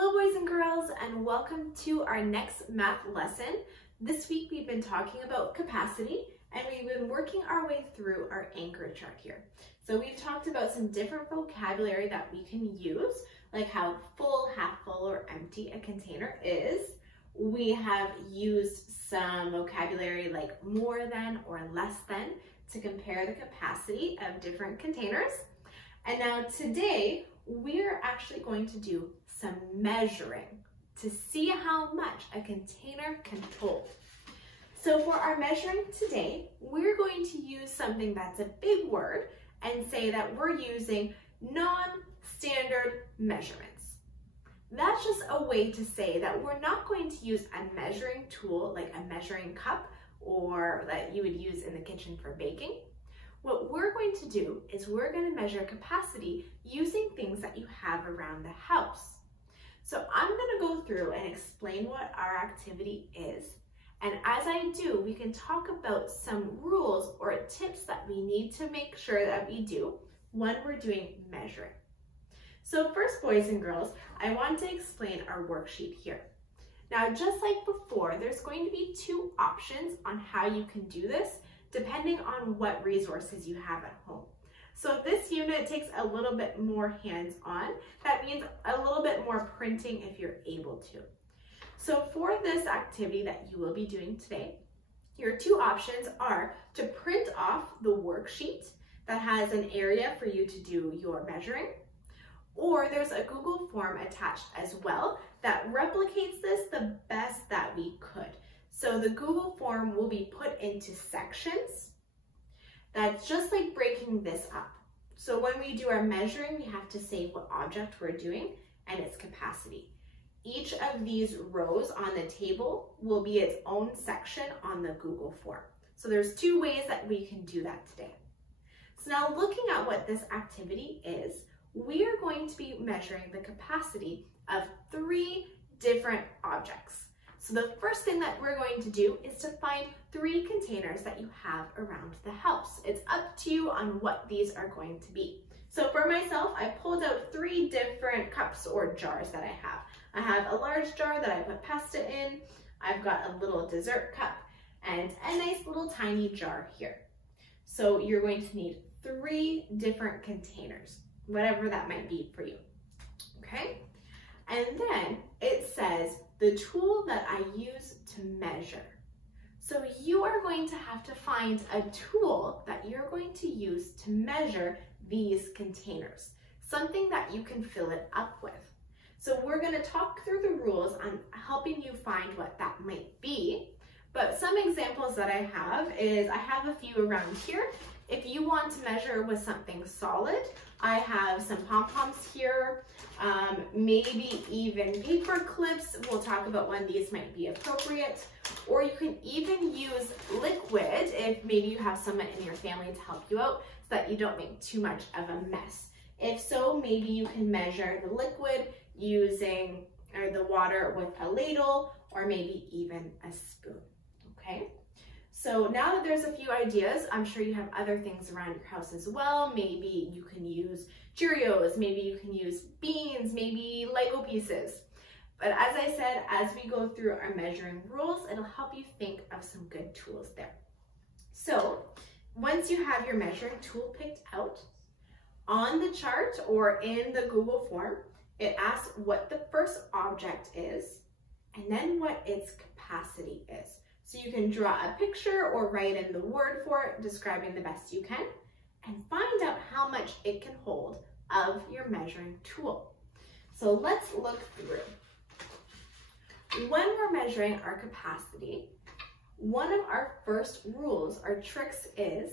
Hello boys and girls, and welcome to our next math lesson. This week we've been talking about capacity and we've been working our way through our anchor chart here. So we've talked about some different vocabulary that we can use, like how full, half full, or empty a container is. We have used some vocabulary like more than or less than to compare the capacity of different containers. And now today we're actually going to do some measuring to see how much a container can hold. So for our measuring today, we're going to use something that's a big word and say that we're using non-standard measurements. That's just a way to say that we're not going to use a measuring tool like a measuring cup or that you would use in the kitchen for baking. What we're going to do is we're going to measure capacity using things that you have around the house. So I'm going to go through and explain what our activity is. And as I do, we can talk about some rules or tips that we need to make sure that we do when we're doing measuring. So first, boys and girls, I want to explain our worksheet here. Now, just like before, there's going to be two options on how you can do this, depending on what resources you have at home. So this unit takes a little bit more hands-on. That means a little bit more printing if you're able to. So for this activity that you will be doing today, your two options are to print off the worksheet that has an area for you to do your measuring, or there's a Google form attached as well that replicates this the best that we could. So the Google form will be put into sections. That's just like breaking this up. So when we do our measuring, we have to say what object we're doing and its capacity. Each of these rows on the table will be its own section on the Google form. So there's two ways that we can do that today. So now looking at what this activity is, we are going to be measuring the capacity of 3 different objects. So the first thing that we're going to do is to find 3 containers that you have around the house. It's up to you on what these are going to be. So for myself, I pulled out 3 different cups or jars that I have. I have a large jar that I put pasta in. I've got a little dessert cup and a nice little tiny jar here. So you're going to need 3 different containers, whatever that might be for you, okay? And then it says the tool that I use to measure. So you are going to have to find a tool that you're going to use to measure these containers, something that you can fill it up with. So we're going to talk through the rules on helping you find what that might be. But some examples that I have is I have a few around here. If you want to measure with something solid, I have some pom-poms here, maybe even paper clips. We'll talk about when these might be appropriate. Or you can even use liquid if maybe you have someone in your family to help you out so that you don't make too much of a mess. If so, maybe you can measure the liquid using the water with a ladle or maybe even a spoon, okay? So now that there's a few ideas, I'm sure you have other things around your house as well. Maybe you can use Cheerios, maybe you can use beans, maybe Lego pieces. But as I said, as we go through our measuring rules, it'll help you think of some good tools there. So once you have your measuring tool picked out, on the chart or in the Google form, it asks what the first object is and then what its capacity is. So you can draw a picture or write in the word for it, describing the best you can, and find out how much it can hold of your measuring tool. So let's look through. When we're measuring our capacity, one of our first rules or tricks is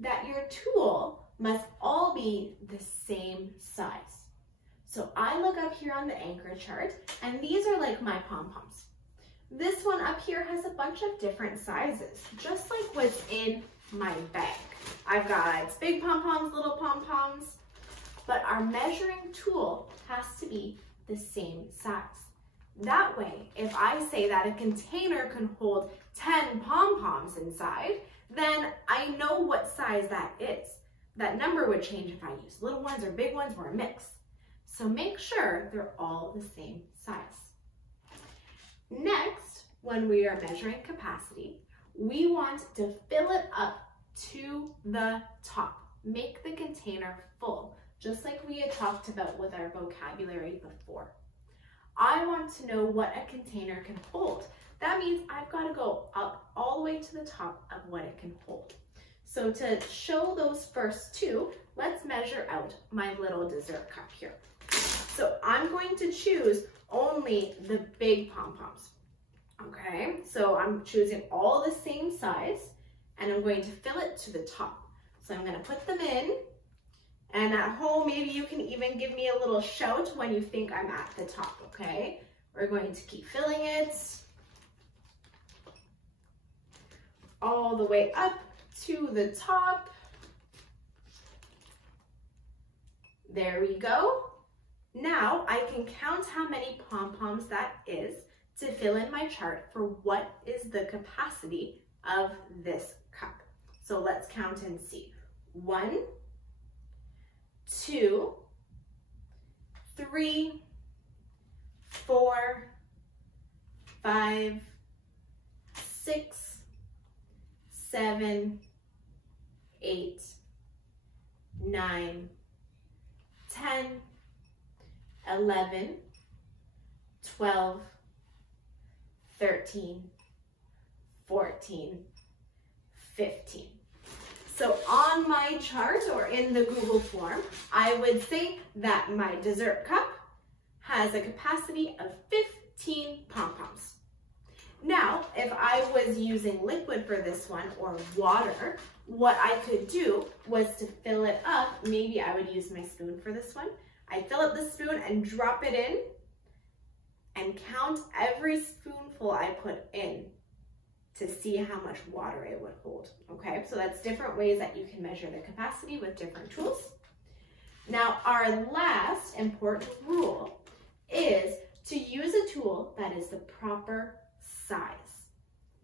that your tool must all be the same size. So I look up here on the anchor chart, and these are like my pom-poms. This one up here has a bunch of different sizes, just like what's in my bag. I've got big pom-poms, little pom-poms, but our measuring tool has to be the same size. That way, if I say that a container can hold 10 pom-poms inside, then I know what size that is. That number would change if I use little ones or big ones or a mix. So make sure they're all the same size. Next, when we are measuring capacity, we want to fill it up to the top. Make the container full, just like we had talked about with our vocabulary before. I want to know what a container can hold. That means I've got to go up all the way to the top of what it can hold. So to show those first two, let's measure out my little dessert cup here. So I'm going to choose only the big pom-poms. Okay, so I'm choosing all the same size and I'm going to fill it to the top. So I'm going to put them in, and at home maybe you can even give me a little shout when you think I'm at the top, okay? We're going to keep filling it all the way up to the top. There we go. Now I can count how many pom-poms that is to fill in my chart for what is the capacity of this cup. So let's count and see. 1, 2, 3, 4, 5, 6, 7, 8, 9, 10, 11, 12, 13, 14, 15. So on my chart or in the Google form, I would say that my dessert cup has a capacity of 15 pom-poms. Now, if I was using liquid for this one or water, what I could do was to fill it up. Maybe I would use my spoon for this one. I fill up the spoon and drop it in and count every spoonful I put in to see how much water it would hold, okay? So that's different ways that you can measure the capacity with different tools. Now, our last important rule is to use a tool that is the proper size.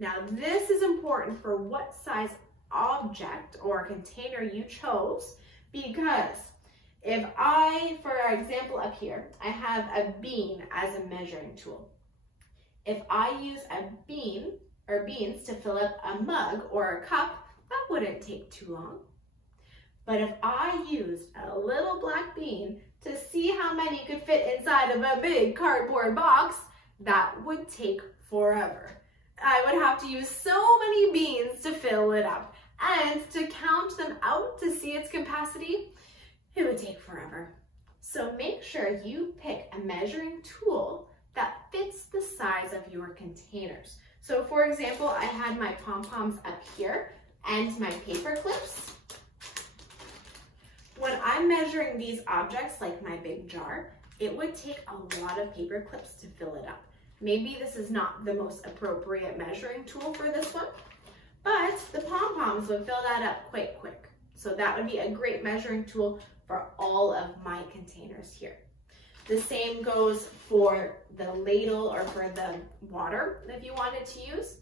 Now, this is important for what size object or container you chose, because if I, for our example up here, I have a bean as a measuring tool. If I use a bean or beans to fill up a mug or a cup, that wouldn't take too long. But if I used a little black bean to see how many could fit inside of a big cardboard box, that would take forever. I would have to use so many beans to fill it up, and to count them out to see its capacity, it would take forever. So make sure you pick a measuring tool that fits the size of your containers. So for example, I had my pom-poms up here and my paper clips. When I'm measuring these objects, like my big jar, it would take a lot of paper clips to fill it up. Maybe this is not the most appropriate measuring tool for this one, but the pom-poms would fill that up quite quick. So that would be a great measuring tool for all of my containers here. The same goes for the ladle or for the water if you wanted to use.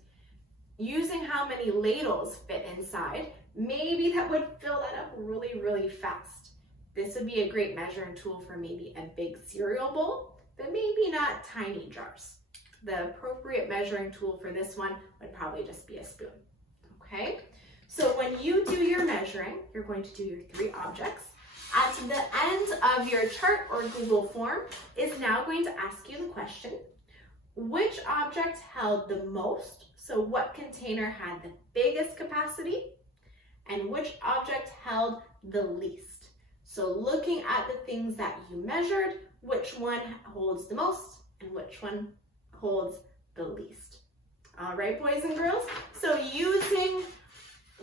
Using how many ladles fit inside, maybe that would fill that up really, really fast. This would be a great measuring tool for maybe a big cereal bowl, but maybe not tiny jars. The appropriate measuring tool for this one would probably just be a spoon, okay? So when you do your measuring, you're going to do your 3 objects. At the end of your chart or Google form is now going to ask you the question, which object held the most? So what container had the biggest capacity? And which object held the least? So looking at the things that you measured, which one holds the most and which one holds the least? All right, boys and girls. So using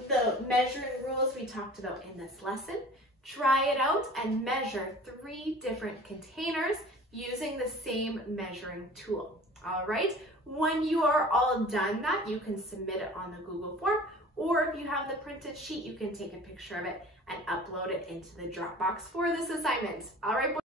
the measuring rules we talked about in this lesson, try it out and measure 3 different containers using the same measuring tool. All right, when you are all done that, you can submit it on the Google form, or if you have the printed sheet, you can take a picture of it and upload it into the Dropbox for this assignment. All right, boys.